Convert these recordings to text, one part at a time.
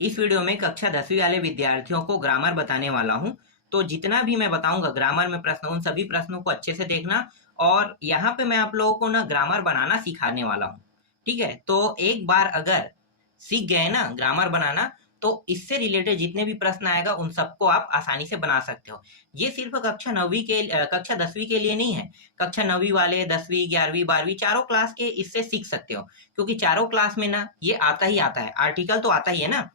इस वीडियो में कक्षा 10वीं वाले विद्यार्थियों को ग्रामर बताने वाला हूं। तो जितना भी मैं बताऊंगा ग्रामर में प्रश्न, उन सभी प्रश्नों को अच्छे से देखना। और यहाँ पे मैं आप लोगों को ना ग्रामर बनाना सिखाने वाला हूँ। ठीक है, तो एक बार अगर सीख गए ना ग्रामर बनाना, तो इससे रिलेटेड जितने भी प्रश्न आएगा उन सबको आप आसानी से बना सकते हो। ये सिर्फ कक्षा 10वीं के लिए नहीं है। कक्षा 9वीं वाले 10वीं 11वीं 12वीं चारों क्लास के इससे सीख सकते हो, क्योंकि चारों क्लास में ना ये आता ही आता है। आर्टिकल तो आता ही है ना।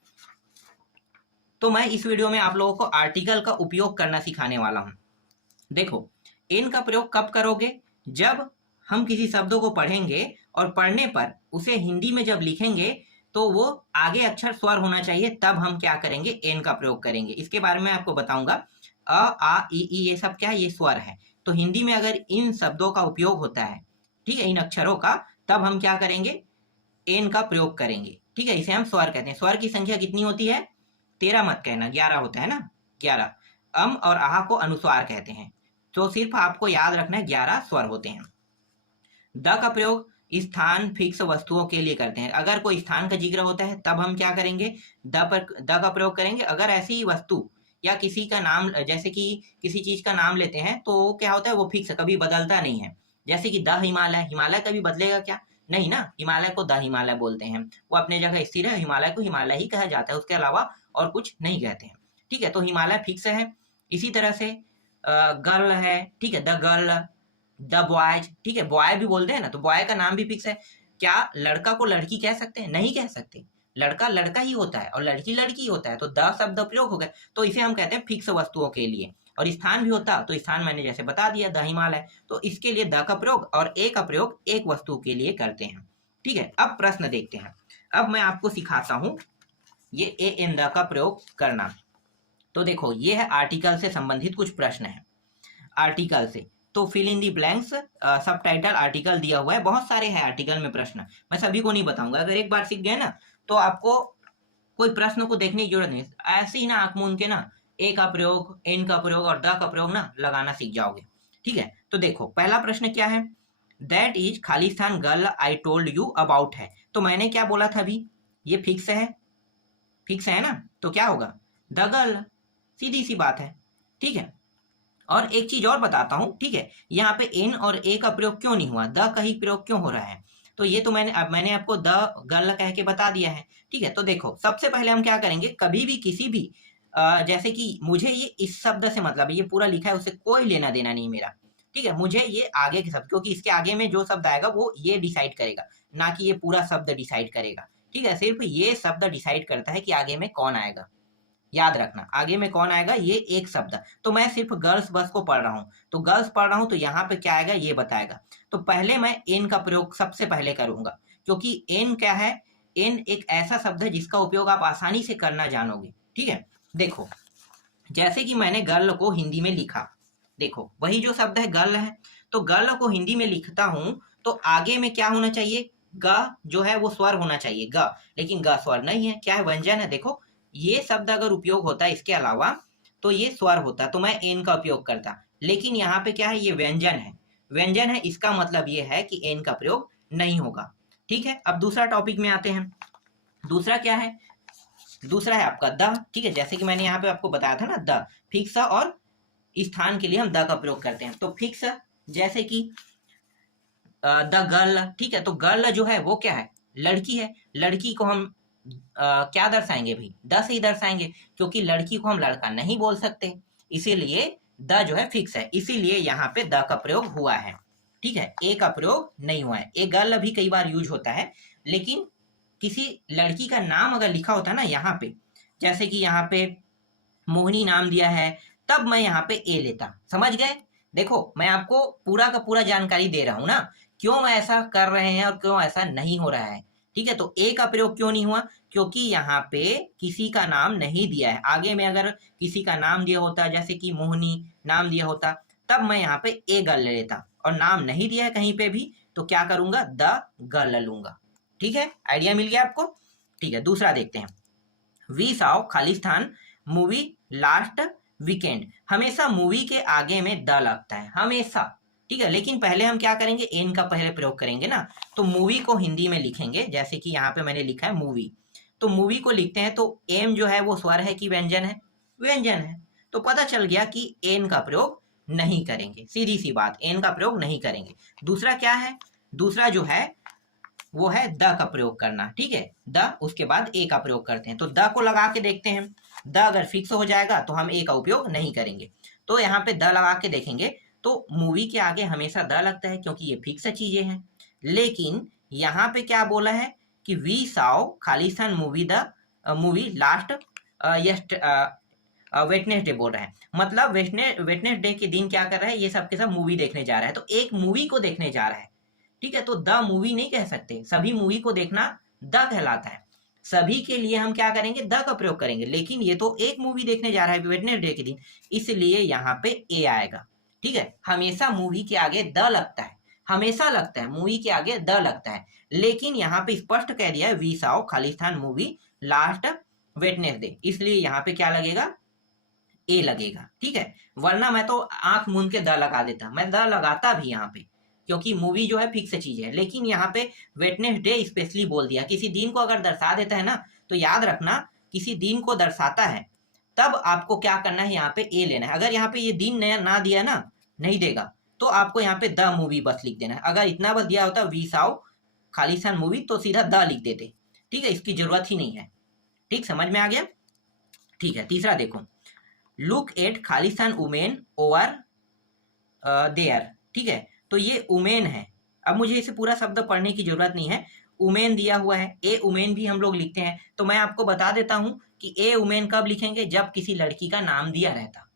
तो मैं इस वीडियो में आप लोगों को आर्टिकल का उपयोग करना सिखाने वाला हूं। देखो, इन का प्रयोग कब करोगे? जब हम किसी शब्दों को पढ़ेंगे और पढ़ने पर उसे हिंदी में जब लिखेंगे तो वो आगे अक्षर स्वर होना चाहिए, तब हम क्या करेंगे? एन का प्रयोग करेंगे। इसके बारे में आपको बताऊंगा। अ आ ई ये सब क्या है? ये स्वर है। तो हिंदी में अगर इन शब्दों का उपयोग होता है, ठीक है, इन अक्षरों का, तब हम क्या करेंगे? एन का प्रयोग करेंगे। ठीक है, इसे हम स्वर कहते हैं। स्वर की संख्या कितनी होती है? 13 मत कहना, 11 होता है ना। 11। अम और आह को अनुस्वार कहते हैं। तो सिर्फ आपको याद रखना है 11 स्वर होते हैं। द का प्रयोग स्थान फिक्स वस्तुओं के लिए करते हैं। अगर कोई स्थान का जिक्र होता है तब हम क्या करेंगे? द का प्रयोग करेंगे। अगर ऐसी वस्तु या किसी का नाम, जैसे कि किसी चीज का नाम लेते हैं तो क्या होता है? वो फिक्स, कभी बदलता नहीं है। जैसे कि द हिमालय, हिमालय कभी बदलेगा क्या? नहीं ना। हिमालय को द हिमालय बोलते हैं। वो अपने जगह स्थिर है, हिमालय को हिमालय ही कहा जाता है, उसके अलावा और कुछ नहीं कहते हैं। ठीक है, तो हिमालय फिक्स है। इसी तरह से गर्ल है, ठीक है, द गर्ल, द बॉयज, ठीक है, बॉय भी बोलते हैं ना, तो बॉय का नाम भी फिक्स है। क्या लड़का को लड़की कह सकते हैं? नहीं कह सकते। लड़का लड़का ही होता है और लड़की लड़की ही होता है। तो द शब्द प्रयोग हो गया, तो इसे हम कहते हैं फिक्स वस्तुओं के लिए। और स्थान भी होता तो स्थान मैंने जैसे बता दिया, द हिमालय, तो इसके लिए द का प्रयोग और ए का प्रयोग एक वस्तु के लिए करते हैं। ठीक है, अब प्रश्न देखते हैं। अब मैं आपको सिखाता हूं ये ए इन द का प्रयोग करना। तो देखो, ये है आर्टिकल से संबंधित कुछ प्रश्न है। आर्टिकल से तो फिल इन दी ब्लैंक्स, सब टाइटल आर्टिकल दिया हुआ है। बहुत सारे हैं आर्टिकल में प्रश्न, मैं सभी को नहीं बताऊंगा। अगर एक बार सीख गए ना तो आपको कोई प्रश्न को देखने की जरूरत नहीं। ऐसे ही ना आंख मूंद के ना ए का प्रयोग, एन का प्रयोग और द का प्रयोग ना लगाना सीख जाओगे। ठीक है, तो देखो पहला प्रश्न क्या है? That is Khalistan girl I told you about है। तो मैंने क्या बोला था अभी? ये फिक्स है, फिक्स है ना, तो क्या होगा? The girl. सीधी सी बात है। ठीक है, और एक चीज और बताता हूं। ठीक है, यहाँ पे एन और ए का प्रयोग क्यों नहीं हुआ? द का ही प्रयोग क्यों हो रहा है? तो ये तो मैंने आपको द गर्ल कह के बता दिया है। ठीक है, तो देखो सबसे पहले हम क्या करेंगे? कभी भी किसी भी जैसे कि मुझे ये इस शब्द से मतलब है, ये पूरा लिखा है, उससे कोई लेना देना नहीं मेरा। ठीक है, मुझे ये आगे के शब्द, क्योंकि इसके आगे में जो शब्द आएगा वो ये डिसाइड करेगा, ना कि ये पूरा शब्द डिसाइड करेगा। ठीक है, सिर्फ ये शब्द डिसाइड करता है कि आगे में कौन आएगा। याद रखना, आगे में कौन आएगा, ये एक शब्द। तो मैं सिर्फ गर्ल्स बस को पढ़ रहा हूँ, तो गर्ल्स पढ़ रहा हूँ, तो यहाँ पे क्या आएगा ये बताएगा। तो पहले मैं एन का प्रयोग सबसे पहले करूंगा, क्योंकि एन क्या है? एन एक ऐसा शब्द है जिसका उपयोग आप आसानी से करना जानोगे। ठीक है, देखो जैसे कि मैंने गर्ल को हिंदी में लिखा, देखो वही जो शब्द है गर्ल है, तो गर्ल को हिंदी में लिखता हूं तो आगे में क्या होना चाहिए? ग जो है वो स्वर होना चाहिए, ग। लेकिन ग स्वर नहीं है, क्या है? व्यंजन है। देखो ये शब्द अगर उपयोग होता है इसके अलावा तो ये स्वर होता, तो मैं एन का उपयोग करता। लेकिन यहाँ पे क्या है? ये व्यंजन है, व्यंजन है, इसका मतलब ये है कि एन का प्रयोग नहीं होगा। ठीक है, अब दूसरा टॉपिक में आते हैं। दूसरा क्या है? दूसरा है आपका द। ठीक है, जैसे कि मैंने यहाँ पे आपको बताया था ना, द फिक्स, और स्थान के लिए हम द का प्रयोग करते हैं। तो फिक्स जैसे कि द गर्ल। ठीक है, तो गर्ल जो है वो क्या है? लड़की है। लड़की को हम क्या दर्शाएंगे भाई? द से ही दर्शाएंगे, क्योंकि लड़की को हम लड़का नहीं बोल सकते, इसीलिए द जो है फिक्स है, इसीलिए यहाँ पे द का प्रयोग हुआ है। ठीक है, ए का प्रयोग नहीं हुआ है। ए गर्ल भी कई बार यूज होता है, लेकिन किसी लड़की का नाम अगर लिखा होता है ना यहाँ पे, जैसे कि यहाँ पे मोहिनी नाम दिया है, तब मैं यहाँ पे ए लेता। समझ गए? देखो मैं आपको पूरा का पूरा जानकारी दे रहा हूं ना, क्यों ऐसा कर रहे हैं और क्यों ऐसा नहीं हो रहा है। ठीक है, तो ए का प्रयोग क्यों नहीं हुआ? क्योंकि यहाँ पे किसी का नाम नहीं दिया है। आगे में अगर किसी का नाम दिया होता, जैसे कि मोहिनी नाम दिया होता, तब मैं यहाँ पे ए गर्ल ले लेता, और नाम नहीं दिया है कहीं पे भी, तो क्या करूंगा? द गर्ल लूंगा। ठीक है, आइडिया मिल गया आपको? ठीक है, दूसरा देखते हैं। We saw Khalistan movie last weekend. हमेशा मूवी के आगे में द लगता है, हमेशा। ठीक है, लेकिन पहले हम क्या करेंगे? एन का पहले प्रयोग करेंगे ना। तो मूवी को हिंदी में लिखेंगे, जैसे कि यहाँ पे मैंने लिखा है मूवी, तो मूवी को लिखते हैं तो एम जो है वो स्वर है कि व्यंजन है? व्यंजन है। तो पता चल गया कि एन का प्रयोग नहीं करेंगे, सीधी सी बात, एन का प्रयोग नहीं करेंगे। दूसरा क्या है? दूसरा जो है वो है द का प्रयोग करना। ठीक है, द उसके बाद ए का प्रयोग करते हैं। तो द को लगा के देखते हैं, द अगर फिक्स हो जाएगा तो हम ए का उपयोग नहीं करेंगे। तो यहाँ पे द लगा के देखेंगे तो मूवी के आगे हमेशा द लगता है क्योंकि ये फिक्स चीजें हैं। लेकिन यहाँ पे क्या बोला है कि we saw Khalistan movie the movie last Wednesday बोल रहे हैं, मतलब वेटनेसडे के दिन क्या कर रहा है, ये सब के सब मूवी देखने जा रहा है। तो एक मूवी को देखने जा रहा है, ठीक है, तो द मूवी नहीं कह सकते, सभी मूवी को देखना द कहलाता है। सभी के लिए हम क्या करेंगे, द का प्रयोग करेंगे। लेकिन ये तो एक मूवी देखने जा रहा है वेडनेसडे के दिन, इसलिए यहाँ पे ए आएगा। ठीक है, हमेशा मूवी के आगे द लगता है, हमेशा लगता है, मूवी के आगे द लगता है। लेकिन यहाँ पे स्पष्ट कह दिया है we saw Khalistan movie last Wednesday, इसलिए यहाँ पे क्या लगेगा, ए लगेगा। ठीक है, वरना मैं तो आंख मूंद के द लगा देता, मैं द लगाता भी यहाँ पे, क्योंकि मूवी जो है फिक्स चीज है। लेकिन यहाँ पे वेटनेसडे स्पेशली बोल दिया, किसी दिन को अगर दर्शा देता है ना, तो याद रखना किसी दिन को दर्शाता है तब आपको क्या करना है, यहाँ पे ए लेना है। अगर यहाँ पे ये दिन नया ना दिया ना, नहीं देगा, तो आपको यहाँ पे द मूवी बस लिख देना है। अगर इतना बस दिया होता वी साव खालिस्तान मूवी, तो सीधा द लिख देते। ठीक है, इसकी जरूरत ही नहीं है। ठीक, समझ में आ गया? ठीक है, तीसरा देखो, look at Khalistan women over there. ठीक है, तो ये उमेन है। अब मुझे इसे पूरा शब्द पढ़ने की जरूरत नहीं है, उमेन दिया हुआ है, ए उमेन भी हम लोग लिखते हैं। तो मैं आपको बता देता हूं कि ए उमेन कब लिखेंगे, जब किसी लड़की का नाम दिया रहता।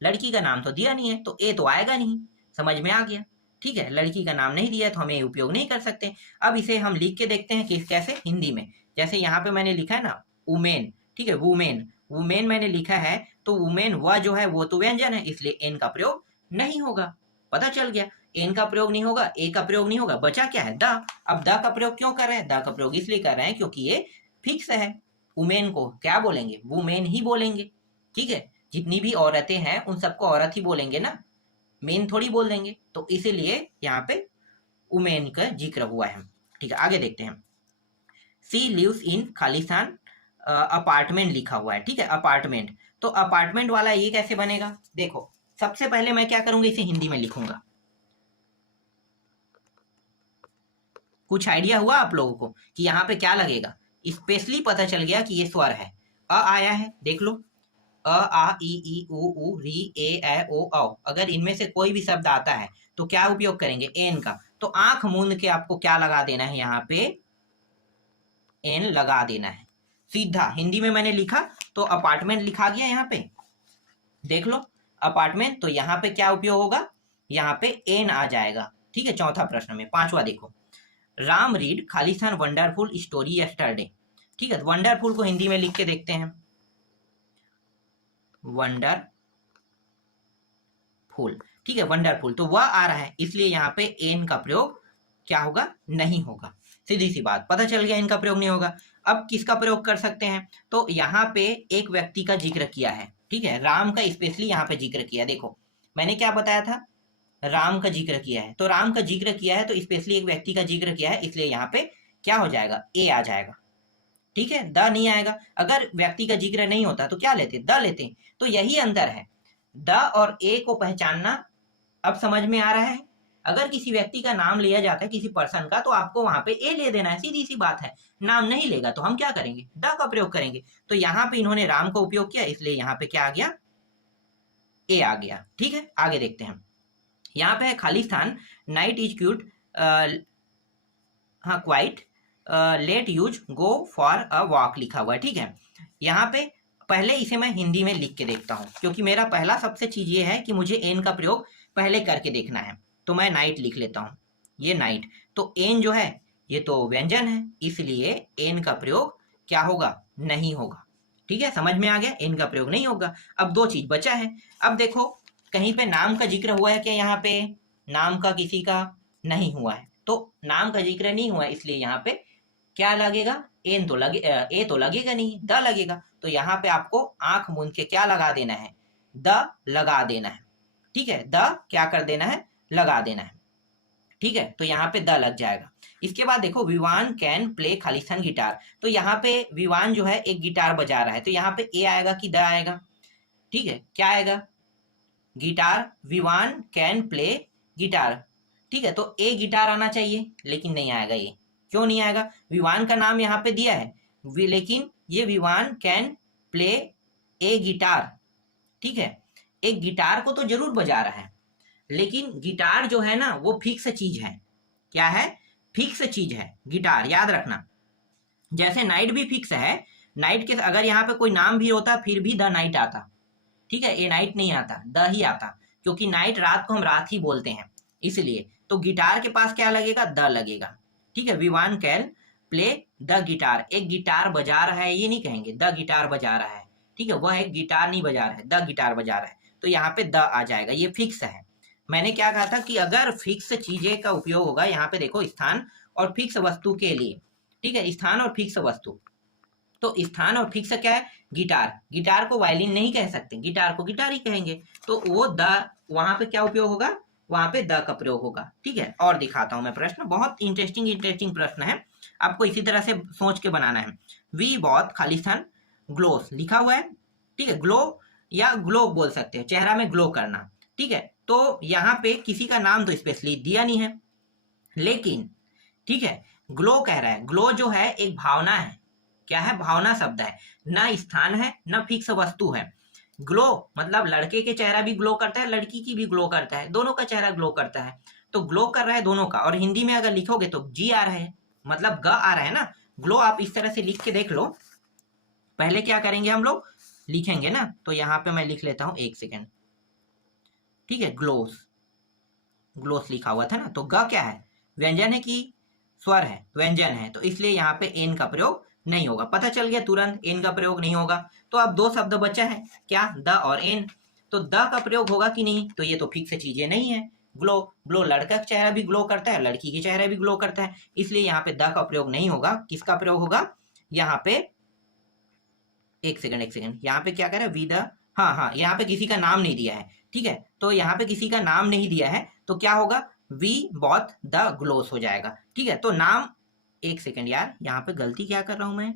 लड़की का नाम तो दिया नहीं है तो ए तो आएगा नहीं, समझ में आ गया? ठीक है, लड़की का नाम नहीं दिया है तो हम ए उपयोग नहीं कर सकते। अब इसे हम लिख के देखते हैं कि कैसे, हिंदी में। जैसे यहाँ पे मैंने लिखा है ना उमेन, ठीक है, वुमेन, वुमेन मैंने लिखा है, तो वुमेन व जो है वो तो व्यंजन है, इसलिए एन का प्रयोग नहीं होगा। पता चल गया, एन का प्रयोग नहीं होगा, ए का प्रयोग नहीं होगा, बचा क्या है, द। अब द का प्रयोग क्यों कर रहे हैं, द का प्रयोग इसलिए कर रहे हैं क्योंकि ये फिक्स है। वुमेन को क्या बोलेंगे, वुमेन ही बोलेंगे। ठीक है, जितनी भी औरतें हैं उन सबको औरत ही बोलेंगे ना, मेन थोड़ी बोल देंगे। तो इसीलिए यहाँ पे वुमेन का जिक्र हुआ है। ठीक है, आगे देखते हैं। She lives in Khalistan apartment लिखा हुआ है। ठीक है, अपार्टमेंट, तो अपार्टमेंट वाला ये कैसे बनेगा, देखो सबसे पहले मैं क्या करूंगा, इसे हिंदी में लिखूंगा। कुछ आइडिया हुआ आप लोगों को कि यहाँ पे क्या लगेगा? स्पेशली पता चल गया कि ये स्वर है, अ आया है, देख लो, अ आ ई उ री ए ओ औ। अगर इनमें से कोई भी शब्द आता है तो क्या उपयोग करेंगे, एन का। तो आंख मूंद के आपको क्या लगा देना है, यहाँ पे एन लगा देना है सीधा। हिंदी में मैंने लिखा तो अपार्टमेंट लिखा गया यहाँ पे, देख लो अपार्टमेंट, तो यहाँ पे क्या उपयोग होगा, यहाँ पे एन आ जाएगा। ठीक है, चौथा प्रश्न में। पांचवा देखो, Ram read Khalistan wonderful story yesterday. ठीक है, वंडरफुल को हिंदी में लिख के देखते हैं, वंडरफुल। ठीक है, वंडरफुल, तो वह आ रहा है, इसलिए यहाँ पे एन का प्रयोग क्या होगा, नहीं होगा। सीधी सी बात, पता चल गया इनका प्रयोग नहीं होगा। अब किसका प्रयोग कर सकते हैं, तो यहाँ पे एक व्यक्ति का जिक्र किया है। ठीक है, राम का स्पेशली यहाँ पे जिक्र किया। देखो मैंने क्या बताया था, राम का जिक्र किया है, तो राम का जिक्र किया है तो स्पेशली एक व्यक्ति का जिक्र किया है, इसलिए यहाँ पे क्या हो जाएगा, ए आ जाएगा। ठीक है, द नहीं आएगा। अगर व्यक्ति का जिक्र नहीं होता तो क्या लेते, द लेते। तो यही अंतर है, द और ए को पहचानना अब समझ में आ रहा है। अगर किसी व्यक्ति का नाम लिया जाता है, किसी पर्सन का, तो आपको वहां पे ए ले देना है, सीधी सी बात है। नाम नहीं लेगा तो हम क्या करेंगे, द का प्रयोग करेंगे। तो यहाँ पे इन्होंने राम का उपयोग किया, इसलिए यहाँ पे क्या आ गया, ए आ गया। ठीक है, आगे देखते हैं। यहाँ पे है खालिस्तान नाइट इज क्यूट, हाँ quite let us go for a walk लिखा हुआ है। ठीक है, यहाँ पे पहले इसे मैं हिंदी में लिख के देखता हूँ, क्योंकि मेरा पहला सबसे चीज ये है कि मुझे एन का प्रयोग पहले करके देखना है। तो मैं नाइट लिख लेता हूँ, ये नाइट, तो एन जो है ये तो व्यंजन है, इसलिए एन का प्रयोग क्या होगा, नहीं होगा। ठीक है, समझ में आ गया, एन का प्रयोग नहीं होगा। अब दो चीज बचा है। अब देखो कहीं पे नाम का जिक्र हुआ है क्या, यहाँ पे नाम का किसी का नहीं हुआ है, तो नाम का जिक्र नहीं हुआ है, इसलिए यहाँ पे क्या लगेगा, एन तो लगे, ए तो लगेगा नहीं, द लगेगा। तो यहाँ पे आपको आंख मूंद के क्या लगा देना है, द लगा देना है। ठीक है, द क्या कर देना है, लगा देना है। ठीक है, तो यहाँ पे द लग जाएगा। इसके बाद देखो Vivaan can play Khalistan guitar, तो यहाँ पे विवान जो है एक गिटार बजा रहा है, तो यहाँ पे ए आएगा कि द आएगा? ठीक है, क्या आएगा? Guitar, Vivaan can play guitar, ठीक है, तो ए गिटार आना चाहिए, लेकिन नहीं आएगा ये। क्यों नहीं आएगा? विवान का नाम यहाँ पे दिया है, लेकिन ये Vivaan can play a guitar, ठीक है, एक गिटार को तो जरूर बजा रहा है, लेकिन गिटार जो है ना वो फिक्स चीज है। क्या है? फिक्स चीज है गिटार, याद रखना। जैसे नाइट भी फिक्स है, नाइट के अगर यहाँ पे कोई नाम भी होता फिर भी द नाइट आता, ठीक है, ए नाइट नहीं आता, द ही आता, क्योंकि नाइट रात को हम रात ही बोलते हैं इसलिए। तो गिटार के पास क्या लगेगा? द लगेगा, ठीक है। Vivaan can play the guitar, एक गिटार बजा रहा है ये नहीं कहेंगे, द गिटार बजा रहा है, ठीक है, वह एक गिटार नहीं बजा रहा है, द गिटार बजा रहा है, तो यहाँ पे द आ जाएगा, ये फिक्स है। मैंने क्या कहा था कि अगर फिक्स चीजें का उपयोग होगा, यहाँ पे देखो स्थान और फिक्स वस्तु के लिए, ठीक है, स्थान और फिक्स वस्तु, तो स्थान और फिक्स क्या है? गिटार, गिटार को वायलिन नहीं कह सकते, गिटार को गिटार ही कहेंगे, तो वो द, वहां पे क्या उपयोग होगा? वहां पे द का प्रयोग होगा, ठीक है। और दिखाता हूं मैं प्रश्न, बहुत इंटरेस्टिंग प्रश्न है, आपको इसी तरह से सोच के बनाना है। वी बॉथ खालिस्तान ग्लोस लिखा हुआ है, ठीक है, ग्लो या ग्लो बोल सकते हैं, चेहरा में ग्लो करना, ठीक है। तो यहाँ पे किसी का नाम तो स्पेशली दिया नहीं है, लेकिन ठीक है, ग्लो कह रहा है, ग्लो जो है एक भावना है, क्या है? भावना शब्द है, ना स्थान है ना फिक्स वस्तु है। ग्लो मतलब लड़के के चेहरा भी ग्लो करता है, लड़की की भी ग्लो करता है, दोनों का चेहरा ग्लो करता है, तो ग्लो कर रहा है दोनों का। और हिंदी में अगर लिखोगे तो जी आ रहा है, मतलब ग आ रहा है ना, ग्लो आप इस तरह से लिख के देख लो। पहले क्या करेंगे हम लोग, लिखेंगे ना, तो यहाँ पे मैं लिख लेता हूँ, एक सेकेंड, ठीक है, ग्लोस, ग्लोस लिखा हुआ था ना, तो ग क्या है? व्यंजन है कि स्वर है? व्यंजन है, तो इसलिए यहाँ पे एन का प्रयोग नहीं होगा, पता चल गया तुरंत, एन का प्रयोग नहीं होगा। तो अब दो शब्द बचा है, क्या? द और एन, तो द का प्रयोग होगा कि नहीं? तो ये तो फिक्स चीजें नहीं है। ग्लो, ग्लो लड़का का चेहरा भी ग्लो करता है, लड़की की चेहरा भी ग्लो करता है, इसलिए यहाँ पे द का प्रयोग नहीं होगा। किसका प्रयोग होगा यहाँ पे? एक सेकंड, यहाँ पे क्या कह रहा है? वी द, हाँ, यहाँ पे किसी का नाम नहीं दिया है, ठीक है, तो यहाँ पे किसी का नाम नहीं दिया है, तो क्या होगा? वी बॉथ द ग्लोस हो जाएगा, ठीक है। तो नाम, एक सेकंड यार, यहाँ पे गलती क्या कर रहा हूं मैं?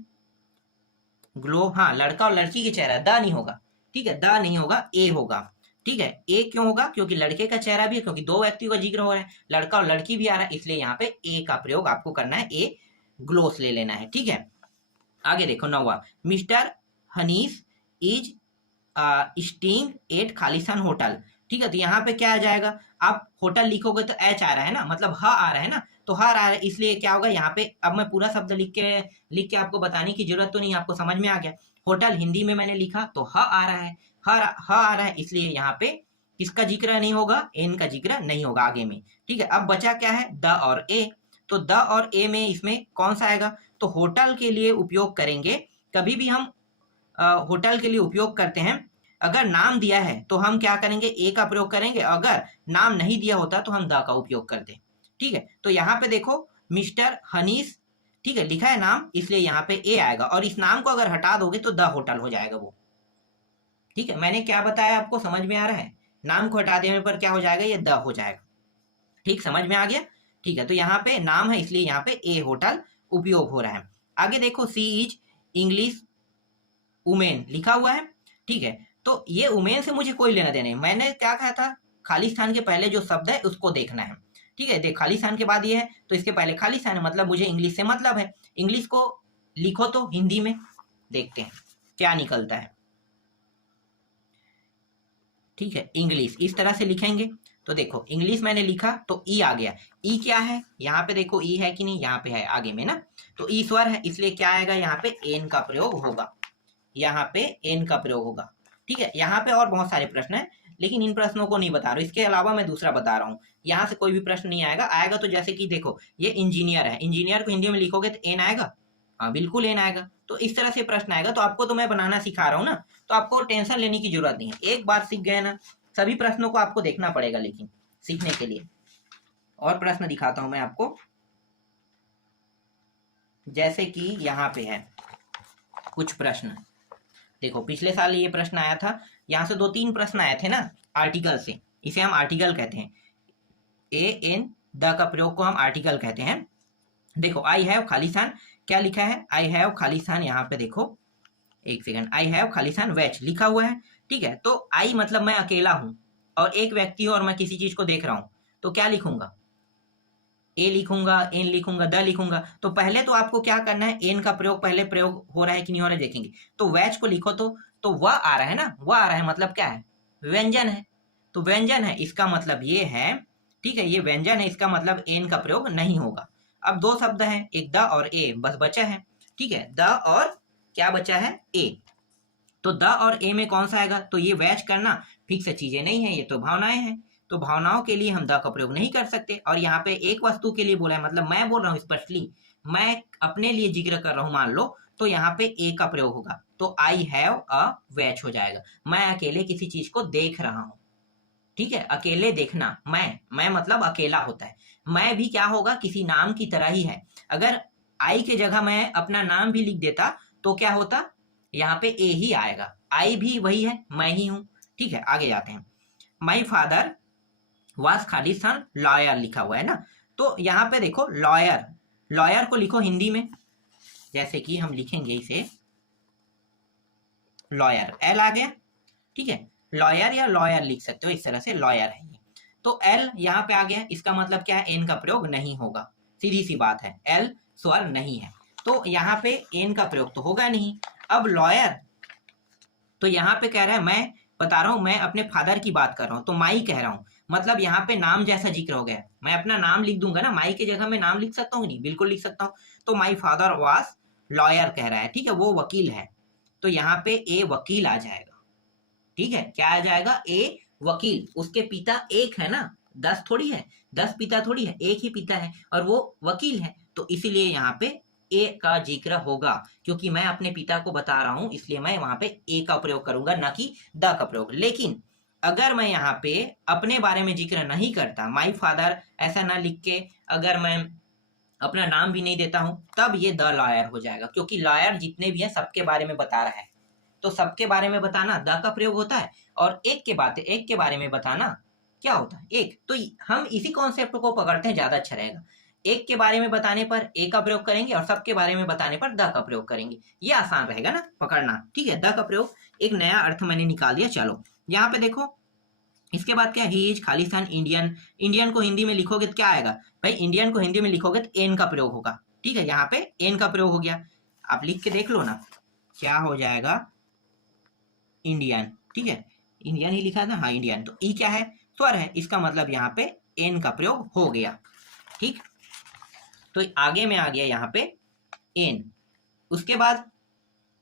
ग्लो, हाँ, लड़का और लड़की के चेहरा, द नहीं होगा, ठीक है, द नहीं होगा, ए होगा, ठीक है। ए क्यों होगा? क्योंकि लड़के का चेहरा भी है, क्योंकि दो व्यक्तियों का जिक्र हो रहा है, लड़का और लड़की भी आ रहा है, इसलिए यहाँ पे ए का प्रयोग आपको करना है, ए ग्लोस ले लेना है, ठीक है। आगे देखो 9वां, mister Hanis is sitting at Khalistan hotel, ठीक है, तो यहाँ पे क्या आ जाएगा? आप होटल लिखोगे तो एच आ रहा है ना, मतलब ह आ रहा है ना, तो ह आ रहा है, इसलिए क्या होगा यहाँ पे? अब मैं पूरा शब्द लिख के आपको बताने की जरूरत तो नहीं, आपको समझ में आ गया। होटल हिंदी में मैंने लिखा तो ह आ रहा है, ह आ रहा है, इसलिए यहाँ पे किसका जिक्र नहीं होगा? एन का जिक्र नहीं होगा आगे में, ठीक है। अब बचा क्या है? द और ए, तो द और ए में इसमें कौन सा आएगा? तो होटल के लिए उपयोग करेंगे, कभी भी हम होटल के लिए उपयोग करते हैं, अगर नाम दिया है तो हम क्या करेंगे? ए का प्रयोग करेंगे, अगर नाम नहीं दिया होता तो हम द का उपयोग करते, ठीक है। तो यहाँ पे देखो मिस्टर हनीस, ठीक है, लिखा है नाम, इसलिए यहाँ पे ए आएगा, और इस नाम को अगर हटा दोगे तो द होटल हो जाएगा वो, ठीक है। मैंने क्या बताया आपको, समझ में आ रहा है? नाम को हटा देने पर क्या हो जाएगा? ये द हो जाएगा, ठीक, समझ में आ गया, ठीक है। तो यहाँ पे नाम है, इसलिए यहाँ पे ए होटल उपयोग हो रहा है। आगे देखो, सी इज इंग्लिश उमेन लिखा हुआ है, ठीक है, तो ये उमेन से मुझे कोई लेना देना नहीं। मैंने क्या कहा था? खालिस्तान के पहले जो शब्द है उसको देखना है, ठीक है। देख, खालिस्तान के बाद ये है तो इसके पहले खालिस्तान है, मतलब मुझे इंग्लिश से मतलब है। इंग्लिश को लिखो तो हिंदी में, देखते हैं क्या निकलता है, ठीक है। इंग्लिश इस तरह से लिखेंगे, तो देखो इंग्लिश मैंने लिखा तो ई आ गया। ई क्या है? यहाँ पे देखो ई है कि नहीं, यहाँ पे है आगे में ना, तो ई स्वर है, इसलिए क्या आएगा? यहाँ पे एन का प्रयोग होगा, यहाँ पे एन का प्रयोग होगा, ठीक है। यहाँ पे और बहुत सारे प्रश्न हैं, लेकिन इन प्रश्नों को नहीं बता रहा हूँ, इसके अलावा मैं दूसरा बता रहा हूँ। यहाँ से कोई भी प्रश्न नहीं आएगा, आएगा तो जैसे कि देखो ये इंजीनियर है, इंजीनियर को हिंदी में लिखोगे तो एन आएगा, हाँ बिल्कुल एन आएगा, तो इस तरह से प्रश्न आएगा। तो आपको तो मैं बनाना सिखा रहा हूँ ना, तो आपको टेंशन लेने की जरूरत नहीं है, एक बार सीख गए ना, सभी प्रश्नों को आपको देखना पड़ेगा लेकिन सीखने के लिए। और प्रश्न दिखाता हूं मैं आपको, जैसे कि यहाँ पे है कुछ प्रश्न, देखो पिछले साल ये प्रश्न आया था, यहाँ से 2-3 प्रश्न आए थे ना आर्टिकल से, इसे हम आर्टिकल कहते हैं, ए एन द का प्रयोग को हम आर्टिकल कहते हैं, देखो आई हैव खालिस्तान क्या लिखा है, आई हैव खालिस्तान, यहाँ पे देखो एक second, I have Khalistan vase लिखा हुआ है। ठीक है, तो आई मतलब मैं अकेला हूं और एक व्यक्ति हूं और मैं किसी चीज को देख रहा हूं, तो क्या लिखूंगा, ए लिखूंगा, एन लिखूंगा, द लिखूंगा। तो पहले तो आपको क्या करना है, एन का प्रयोग पहले प्रयोग हो रहा है कि नहीं हो रहा है देखेंगे। तो वेज को लिखो तो वह आ रहा है ना, वह आ रहा है मतलब क्या है, व्यंजन है। तो व्यंजन है इसका मतलब ये है, ठीक है, ये व्यंजन है इसका मतलब एन का प्रयोग नहीं होगा। अब दो शब्द हैं, एक द और ए, बस बचा है। ठीक है, द और क्या बचा है, ए। तो द और ए में कौन सा आएगा, तो ये वैच करना फिक्स चीजें नहीं है, ये तो भावनाएं हैं। तो भावनाओं के लिए हम द का प्रयोग नहीं कर सकते। और यहाँ पे एक वस्तु के लिए बोला है, मतलब मैं बोल रहा हूँ स्पष्टली, मैं अपने लिए जिक्र कर रहा हूँ मान लो, तो यहाँ पे ए का प्रयोग होगा, तो आई हैव अ वैच हो जाएगा। मैं अकेले किसी चीज को देख रहा हूँ। ठीक है, अकेले देखना, मैं मतलब अकेला होता है। मैं भी क्या होगा, किसी नाम की तरह ही है। अगर आई के जगह मैं अपना नाम भी लिख देता तो क्या होता, यहाँ पे ए ही आएगा, आई भी वही है, मैं ही हूं। ठीक है, आगे जाते हैं। My father was Khalistan lawyer लिखा हुआ है ना, तो यहाँ पे देखो लॉयर, लॉयर को लिखो हिंदी में, जैसे कि हम लिखेंगे इसे लॉयर, एल आ गया। ठीक है, लॉयर या लॉयर लिख सकते हो, इस तरह से लॉयर है ये। तो एल यहाँ पे आ गया, इसका मतलब क्या है, एन का प्रयोग नहीं होगा, सीधी सी बात है, एल स्वर नहीं है, तो यहाँ पे एन का प्रयोग तो होगा नहीं। अब लॉयर, तो यहाँ पे कह रहा है, मैं बता रहा हूँ, मैं अपने फादर की बात कर रहा हूँ, तो माई कह रहा हूँ, मतलब यहाँ पे नाम जैसा जिक्र हो गया। मैं अपना नाम लिख दूंगा ना, माई की जगह मैं नाम लिख सकता हूँ, नहीं बिल्कुल लिख सकता हूँ। तो माई फादर वाज लॉयर कह रहा है, ठीक है, वो वकील है, तो यहाँ पे ए वकील आ जाएगा। ठीक है, क्या आ जाएगा, ए वकील। उसके पिता एक है ना, 10 थोड़ी है, 10 पिता थोड़ी है, एक ही पिता है और वो वकील है, तो इसीलिए यहाँ पे ए का जिक्र होगा, क्योंकि मैं अपने पिता को बता रहा हूं, इसलिए मैं वहां पे ए का प्रयोग करूंगा, ना कि द का प्रयोग। लेकिन अगर मैं यहाँ पे अपने बारे में जिक्र नहीं करता, माई फादर ऐसा ना लिख के अगर मैं अपना नाम भी नहीं देता हूं, तब ये द लॉयर हो जाएगा, क्योंकि लॉयर जितने भी हैं सबके बारे में बता रहा है। तो सबके बारे में बताना द का प्रयोग होता है, और एक के बारे में बताना क्या होता है, एक। तो हम इसी कॉन्सेप्ट को पकड़ते हैं, ज्यादा अच्छा रहेगा। एक के बारे में बताने पर ए का प्रयोग करेंगे और सबके बारे में बताने पर द का प्रयोग करेंगे, ये आसान रहेगा ना पकड़ना। ठीक है, द का प्रयोग, एक नया अर्थ मैंने निकाल दिया। चलो यहाँ पे देखो, इसके बाद क्या, he is Khalistan Indian. Indian को हिंदी में लिखोगे तो क्या आएगा भाई, इंडियन को हिंदी में लिखोगे तो एन का प्रयोग होगा। ठीक है, यहाँ पे एन का प्रयोग हो गया, आप लिख के देख लो ना क्या हो जाएगा, इंडियन। ठीक है, इंडियन ही लिखा था, हाँ इंडियन। तो ई क्या है, स्वर है, इसका मतलब यहाँ पे एन का प्रयोग हो गया। ठीक, तो आगे में आ गया यहाँ पे एन। उसके बाद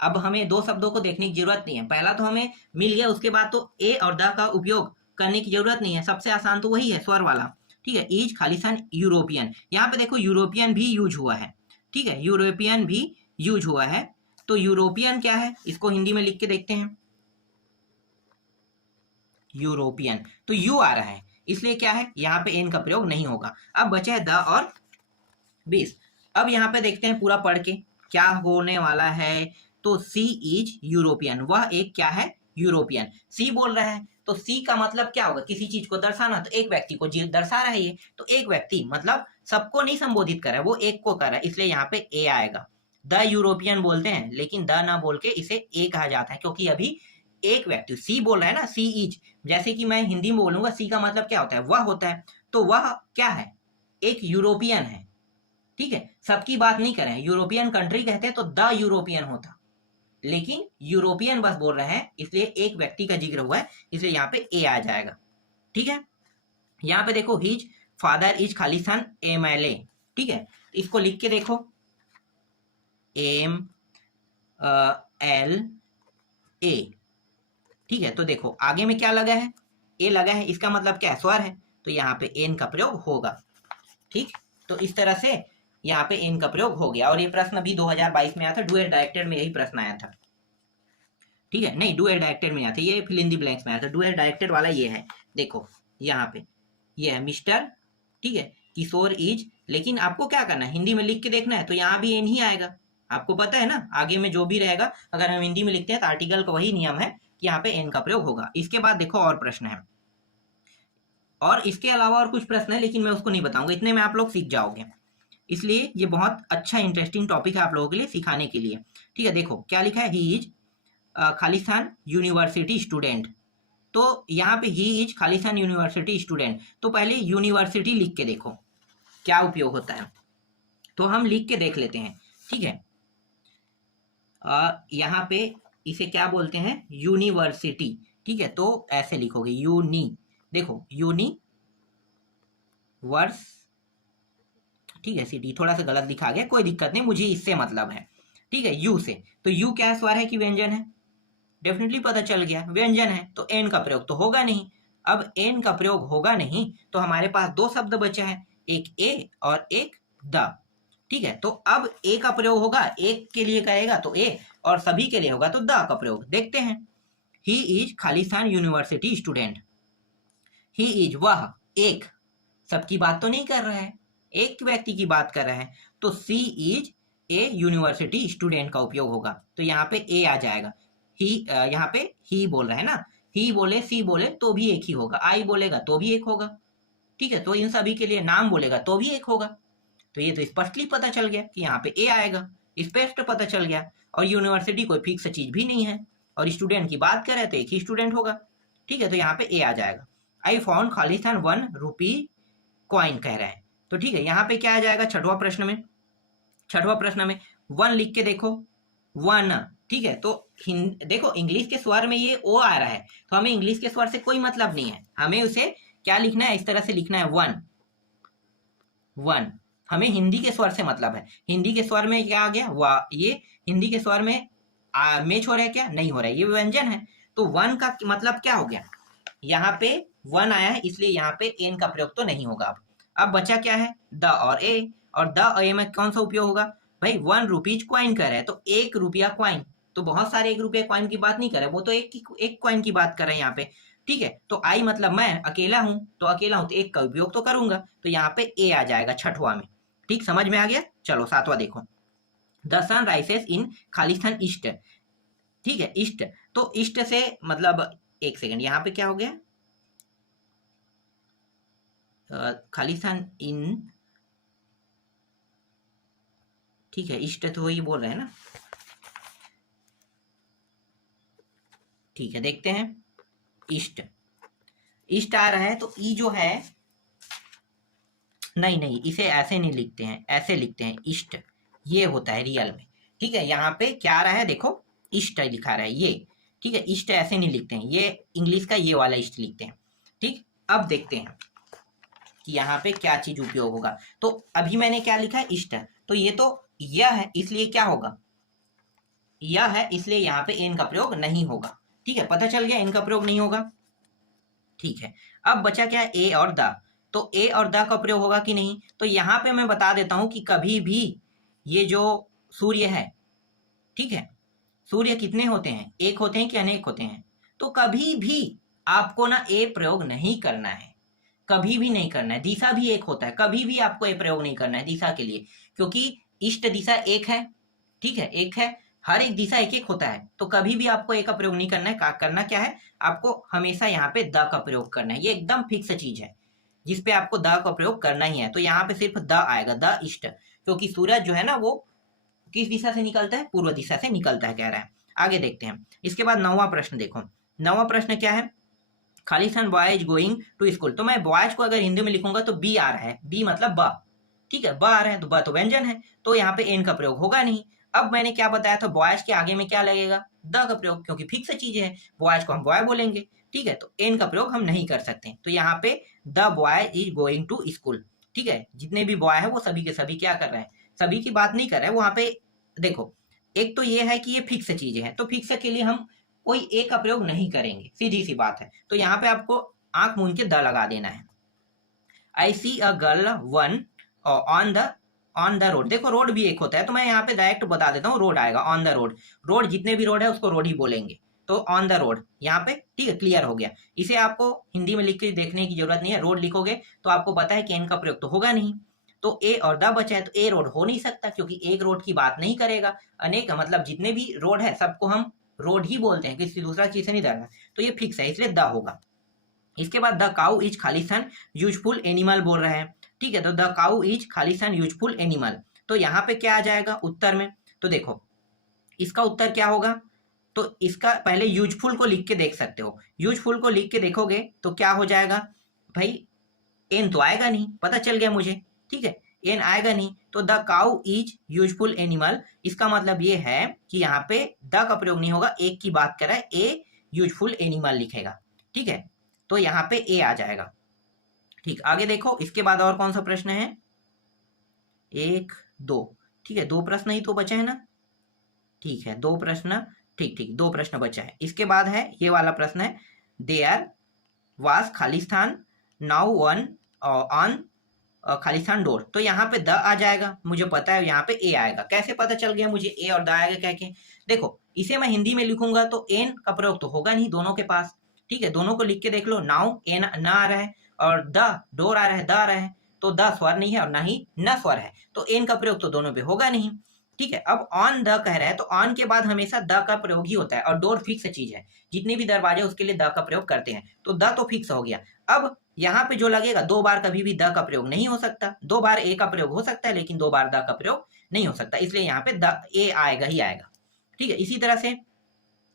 अब हमें दो शब्दों को देखने की जरूरत नहीं है, पहला तो हमें मिल गया, उसके बाद तो ए और द का उपयोग करने की जरूरत नहीं है, सबसे आसान तो वही है, स्वर वाला। ठीक है, ईज खालिस्तान यूरोपियन, यहाँ पे देखो यूरोपियन भी यूज हुआ है। ठीक है, यूरोपियन भी यूज हुआ है, तो यूरोपियन क्या है, इसको हिंदी में लिख के देखते हैं, यूरोपियन, तो यू आ रहा है, इसलिए क्या है, यहाँ पे एन का प्रयोग नहीं होगा। अब बचे द और 20। अब यहाँ पे देखते हैं पूरा पढ़ के क्या होने वाला है। तो सी इज यूरोपियन, वह एक क्या है, यूरोपियन। सी बोल रहा है, तो सी का मतलब क्या होगा, किसी चीज को दर्शाना, तो एक व्यक्ति को दर्शा रहा है ये, तो एक व्यक्ति मतलब सबको नहीं संबोधित कर रहा है, वो एक को कर रहा है, इसलिए यहाँ पे ए आएगा। द यूरोपियन बोलते हैं, लेकिन द ना बोल के इसे ए कहा जाता है, क्योंकि अभी एक व्यक्ति सी बोल रहा है ना, सी इज, जैसे कि मैं हिंदी में बोलूंगा सी का मतलब क्या होता है, वह होता है, तो वह क्या है, एक यूरोपियन है। ठीक है, सबकी बात नहीं करें, यूरोपियन कंट्री कहते हैं तो द यूरोपियन होता, लेकिन यूरोपियन बस बोल रहे हैं, इसलिए एक व्यक्ति का जिक्र हुआ है, इसलिए यहाँ पे ए आ जाएगा। ठीक है, यहाँ पे देखो, his father is Khalistan MLA। ठीक है, इसको लिख के देखो, MLA। ठीक है, तो देखो आगे में क्या लगा है, ए लगा है, इसका मतलब क्या है, स्वर है, तो यहाँ पे एन का प्रयोग होगा। ठीक, तो इस तरह से यहाँ पे एन का प्रयोग हो गया। और ये प्रश्न भी 2022 में आया था, डुएल डायरेक्टेड में यही प्रश्न आया था। ठीक है, नहीं डुएल डायरेक्टेड में आया था, ये फिल इन द ब्लैंक्स में आया था, डुएल डायरेक्टेड वाला ये है, देखो यहाँ पे ये है मिस्टर, ठीक है, किशोर इज, लेकिन आपको क्या करना है, हिंदी में लिख के देखना है, तो यहाँ भी एन ही आएगा, आपको पता है ना, आगे में जो भी रहेगा अगर हम हिंदी में लिखते हैं तो आर्टिकल का वही नियम है कि यहाँ पे एन का प्रयोग होगा। इसके बाद देखो और प्रश्न है, और इसके अलावा और कुछ प्रश्न है, लेकिन मैं उसको नहीं बताऊंगा, इतने में आप लोग सीख जाओगे। इसलिए ये बहुत अच्छा इंटरेस्टिंग टॉपिक है आप लोगों के लिए सिखाने के लिए। ठीक है, देखो क्या लिखा है, he is Khalistan university student. तो यहाँ पे he is Khalistan university student, तो पहले यूनिवर्सिटी लिख के देखो क्या उपयोग होता है, तो हम लिख के देख लेते हैं। ठीक है, यहाँ पे इसे क्या बोलते हैं, यूनिवर्सिटी। ठीक है, तो ऐसे लिखोगे यूनी, देखो यूनी वर्स, ठीक है सिटी थोड़ा सा गलत लिखा गया, कोई दिक्कत नहीं, मुझे इससे मतलब है। ठीक है, यू से, तो यू क्या स्वर है कि व्यंजन है, डेफिनेटली पता चल गया व्यंजन है, तो एन का प्रयोग तो होगा नहीं। अब एन का प्रयोग होगा नहीं तो हमारे पास दो शब्द बचे हैं, एक ए और एक द। ठीक है, तो अब ए का प्रयोग होगा, एक के लिए करेगा तो ए, और सभी के लिए होगा तो द का प्रयोग। देखते हैं, he is Khalistan university student. He is वह एक, सबकी बात तो नहीं कर रहा है, एक व्यक्ति की बात कर रहे हैं, तो सी इज ए यूनिवर्सिटी स्टूडेंट का उपयोग होगा, तो यहाँ पे ए आ जाएगा। ही यहाँ पे ही बोल रहा है ना, ही बोले सी बोले तो भी एक ही होगा, आई बोलेगा तो भी एक होगा। ठीक है, तो इन सभी के लिए नाम बोलेगा तो भी एक होगा, तो ये तो स्पष्टली पता चल गया कि यहाँ पे ए आएगा, स्पष्ट पता चल गया। और यूनिवर्सिटी कोई फिक्स चीज भी नहीं है, और स्टूडेंट की बात करें तो एक ही स्टूडेंट होगा। ठीक है, तो यहाँ पे ए आ जाएगा। I found Khalistan 1 rupee coin कह रहे हैं, तो ठीक है यहाँ पे क्या आ जाएगा, छठवां प्रश्न में, छठवां प्रश्न में 1 लिख के देखो, 1। ठीक है, तो देखो इंग्लिश के स्वर में ये ओ आ रहा है, तो हमें इंग्लिश के स्वर से कोई मतलब नहीं है, हमें उसे क्या लिखना है, इस तरह से लिखना है 1 1। हमें हिंदी के स्वर से मतलब है, हिंदी के स्वर में क्या आ गया, वाह, ये हिंदी के स्वर में मैच हो रहा है क्या, नहीं हो रहा है, ये व्यंजन है, तो 1 का मतलब क्या हो गया, यहाँ पे 1 आया है, इसलिए यहाँ पे एन का प्रयोग तो नहीं होगा। अब बचा क्या है, द और ए, और द और ए में कौन सा उपयोग होगा भाई, 1 रुपीज क्वाइन कर रहे हैं, तो 1 रुपया क्वाइन, तो बहुत सारे 1 रुपया क्वाइन की बात नहीं कर रहे, वो तो एक क्वाइन की बात कर रहे हैं यहाँ पे। ठीक है, तो आई मतलब मैं अकेला हूं, तो अकेला हूं तो एक का उपयोग तो करूंगा, तो यहाँ पे ए आ जाएगा छठवां में। ठीक, समझ में आ गया। चलो सातवां देखो, the sun rises in Khalistan east. ठीक है, ईस्ट, तो ईस्ट से मतलब, एक सेकंड, यहाँ पे क्या हो गया, खालिस्तान इन, ठीक है ईस्ट तो वही बोल रहे हैं ना, ठीक है देखते हैं, ईस्ट, ईस्ट आ रहा है, तो ई जो है, नहीं नहीं इसे ऐसे नहीं लिखते हैं, ऐसे लिखते हैं ईस्ट, ये होता है रियल में। ठीक है, यहाँ पे क्या आ रहा है देखो, ईस्ट लिखा रहा है ये। ठीक है, ईस्ट ऐसे नहीं लिखते हैं, ये इंग्लिश का ये वाला ईस्ट लिखते हैं। ठीक, अब देखते हैं कि यहाँ पे क्या चीज उपयोग होगा, तो अभी मैंने क्या लिखा है, ईस्ट, तो ये तो यह है, इसलिए क्या होगा, यह है, इसलिए यहाँ पे एन का प्रयोग नहीं होगा। ठीक है, पता चल गया एन का प्रयोग नहीं होगा। ठीक है, अब बचा क्या, ए और द, तो ए और द का प्रयोग होगा कि नहीं, तो यहाँ पे मैं बता देता हूं कि कभी भी ये जो सूर्य है, ठीक है, सूर्य कितने होते हैं, एक होते हैं कि अनेक होते हैं, तो कभी भी आपको ना ए प्रयोग नहीं करना है, कभी भी नहीं करना है। दिशा भी एक होता है, कभी भी आपको ए प्रयोग नहीं करना है दिशा के लिए, क्योंकि इष्ट दिशा एक है। ठीक है, एक है, हर एक दिशा एक एक होता है, तो कभी भी आपको ए का प्रयोग नहीं करना है। करना क्या है, आपको हमेशा यहाँ पे द का प्रयोग करना है, ये एकदम फिक्स चीज है जिसपे आपको द का प्रयोग करना ही है। तो यहाँ पे सिर्फ द आएगा, द इष्ट, क्योंकि सूरज जो है ना वो किस दिशा से निकलता है, पूर्व दिशा से निकलता है कह रहा है। आगे देखते हैं, इसके बाद 9वां प्रश्न देखो, 9वां प्रश्न क्या है, Khalistan boy is going to school, तो मैं बॉयज को अगर हिंदी में लिखूंगा तो बी आ रहा है, बी मतलब ब। ठीक है, ब आ रहा है, तो ब तो व्यंजन है, तो यहाँ पे एन का प्रयोग होगा नहीं। अब मैंने क्या बताया था, बॉयज के आगे में क्या लगेगा, द का प्रयोग, क्योंकि फिक्स चीज है, बॉयज को हम बॉय बोलेंगे। ठीक है, तो एन का प्रयोग हम नहीं कर सकते, तो यहाँ पे the boy is going to school. ठीक है, जितने भी बॉय है वो सभी के सभी क्या कर रहे हैं, सभी की बात नहीं कर रहे हैं वहां पे। देखो, एक तो ये है कि ये फिक्स चीजें हैं, तो फिक्स के लिए हम कोई ए का प्रयोग नहीं करेंगे, सीधी सी बात है। तो यहाँ पे आपको आंख मूंद के द लगा देना है। I see a girl one on the road, देखो रोड भी एक होता है, तो मैं यहाँ पे डायरेक्ट बता देता हूँ, रोड आएगा, ऑन द रोड, रोड जितने भी रोड है उसको रोड ही बोलेंगे, तो ऑन द रोड यहाँ पे। ठीक है, क्लियर हो गया, इसे आपको हिंदी में लिख के देखने की जरूरत नहीं है, रोड लिखोगे तो आपको पता है कि एन का प्रयोग तो होगा नहीं, तो ए और द बचा है, तो ए रोड हो नहीं सकता, क्योंकि एक रोड की बात नहीं करेगा, अनेक मतलब जितने भी रोड है सबको हम रोड ही बोलते हैं, किसी दूसरा चीज से नहीं धरना, तो ये फिक्स है, इसलिए द होगा। इसके बाद the cow is Khalistan useful animal बोल रहे हैं। ठीक है। तो the cow is Khalistan useful animal, तो यहाँ पे क्या आ जाएगा उत्तर में? तो देखो इसका उत्तर क्या होगा, तो इसका पहले यूजफुल को लिख के देख सकते हो। यूजफुल को लिख के देखोगे तो क्या हो जाएगा भाई, एन तो आएगा नहीं, पता चल गया मुझे, ठीक है, एन आएगा नहीं। तो the cow is useful animal, इसका मतलब ये है कि यहाँ पे द का प्रयोग नहीं होगा, एक की बात कर रहा है, ए यूजफुल एनिमल लिखेगा, ठीक है। तो यहाँ पे ए आ जाएगा। ठीक, आगे देखो इसके बाद और कौन सा प्रश्न है, 1 2, ठीक है, 2 प्रश्न ही तो बचे हैं ना, ठीक है 2 प्रश्न, ठीक ठीक 2 प्रश्न बचा है। इसके बाद है ये वाला प्रश्न है, there was Khalistan no one on Khalistan door, तो यहाँ पे द आ जाएगा, मुझे पता है यहाँ पे ए आएगा। कैसे पता चल गया मुझे ए और द आएगा कह के? देखो इसे मैं हिंदी में लिखूंगा तो एन का प्रयोग तो होगा नहीं दोनों के पास, ठीक है, दोनों को लिख के देख लो, नाउ एन न आ रहा है और द डोर आ रहा है, द आ रहा है, तो द स्वर नहीं है और ना ही न स्वर है, तो एन का प्रयोग तो दोनों पे होगा नहीं, ठीक है। अब ऑन द कह रहा है तो ऑन के बाद हमेशा द का प्रयोग ही होता है, और डोर फिक्स चीज है, जितने भी दरवाजे उसके लिए द का प्रयोग करते हैं, तो द तो फिक्स हो गया। अब यहाँ पे जो लगेगा, 2 बार कभी भी द का प्रयोग नहीं हो सकता, 2 बार ए का प्रयोग हो सकता है लेकिन 2 बार द का प्रयोग नहीं हो सकता, इसलिए यहाँ पे द ए आएगा ही आएगा, ठीक है। इसी तरह से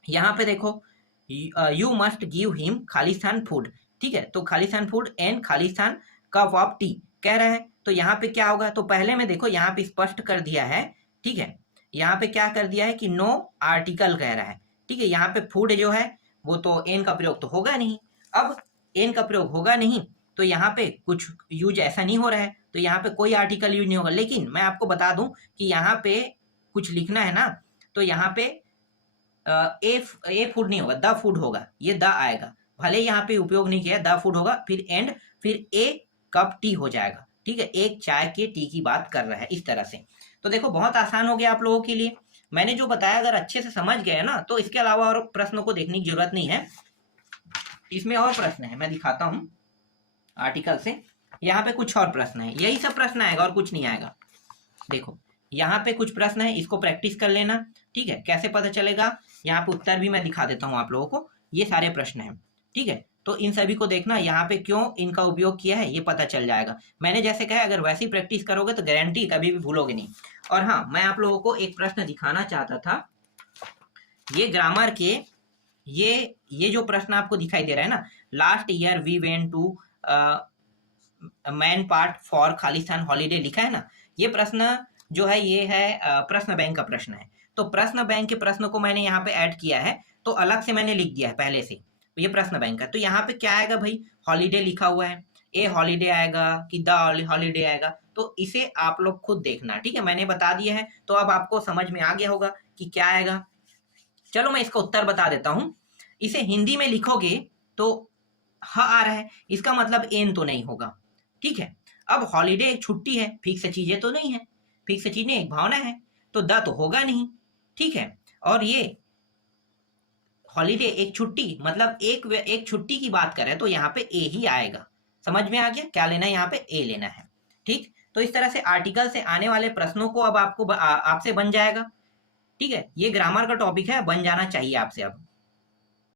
यहाँ पे देखो, you must give him Khalistan food, ठीक है, तो Khalistan food and Khalistan cup of T कह रहा है, तो यहाँ पे क्या होगा, तो पहले में देखो यहाँ पे स्पष्ट कर दिया है, ठीक है, यहाँ पे क्या कर दिया है कि नो आर्टिकल कह रहा है, ठीक है। यहाँ पे फूड जो है वो तो एन का प्रयोग तो होगा नहीं, अब एन का प्रयोग होगा नहीं तो यहाँ पे कुछ यूज ऐसा नहीं हो रहा है, तो यहाँ पे कोई आर्टिकल यूज नहीं होगा। लेकिन मैं आपको बता दूं कि यहाँ पे कुछ लिखना है ना, तो यहाँ पे ए फूड नहीं होगा, द फूड होगा, ये द आएगा, भले यहाँ पे उपयोग नहीं किया, द फूड होगा, फिर एंड, फिर ए कप टी हो जाएगा, ठीक है, एक चाय के टी की बात कर रहा है, इस तरह से। तो देखो बहुत आसान हो गया आप लोगों के लिए, मैंने जो बताया अगर अच्छे से समझ गए ना तो इसके अलावा और प्रश्नों को देखने की जरूरत नहीं है। इसमें और प्रश्न है, मैं दिखाता हूँ आर्टिकल से, यहाँ पे कुछ और प्रश्न है, यही सब प्रश्न आएगा और कुछ नहीं आएगा। देखो यहाँ पे कुछ प्रश्न है, इसको प्रैक्टिस कर लेना, ठीक है। कैसे पता चलेगा, यहाँ पे उत्तर भी मैं दिखा देता हूँ आप लोगों को, ये सारे प्रश्न हैं, ठीक है, तो इन सभी को देखना, यहाँ पे क्यों इनका उपयोग किया है ये पता चल जाएगा। मैंने जैसे कहा अगर वैसी प्रैक्टिस करोगे तो गारंटी कभी भी भूलोगे नहीं। और हाँ, मैं आप लोगों को एक प्रश्न दिखाना चाहता था, ये ग्रामर के ये जो प्रश्न आपको दिखाई दे रहा है ना, last year we went to man part for Khalistan holiday लिखा है ना, ये प्रश्न जो है ये है प्रश्न बैंक का प्रश्न है। तो प्रश्न बैंक के प्रश्न को मैंने यहाँ पे ऐड किया है, तो अलग से मैंने लिख दिया है पहले से, तो ये प्रश्न बैंक का। तो यहाँ पे क्या आएगा भाई, हॉलीडे लिखा हुआ है, ए हॉलीडे आएगा कि द हॉलीडे आएगा, तो इसे आप लोग खुद देखना, ठीक है, मैंने बता दिया है, तो अब आपको समझ में आ गया होगा कि क्या आएगा। चलो मैं इसका उत्तर बता देता हूँ, इसे हिंदी में लिखोगे तो ह आ रहा है, इसका मतलब एन तो नहीं होगा, ठीक है। अब हॉलीडे एक छुट्टी है, फिक्स चीजें तो नहीं है, फिक्स चीजें एक भावना है, तो द तो होगा नहीं, ठीक है। और ये हॉलीडे एक छुट्टी, मतलब एक छुट्टी की बात करें तो यहाँ पे ए ही आएगा, समझ में आ गया, क्या लेना है यहाँ पे ए लेना है, ठीक। तो इस तरह से आर्टिकल से आने वाले प्रश्नों को अब आपको आपसे बन जाएगा, ठीक है, ये ग्रामर का टॉपिक है, बन जाना चाहिए आपसे अब।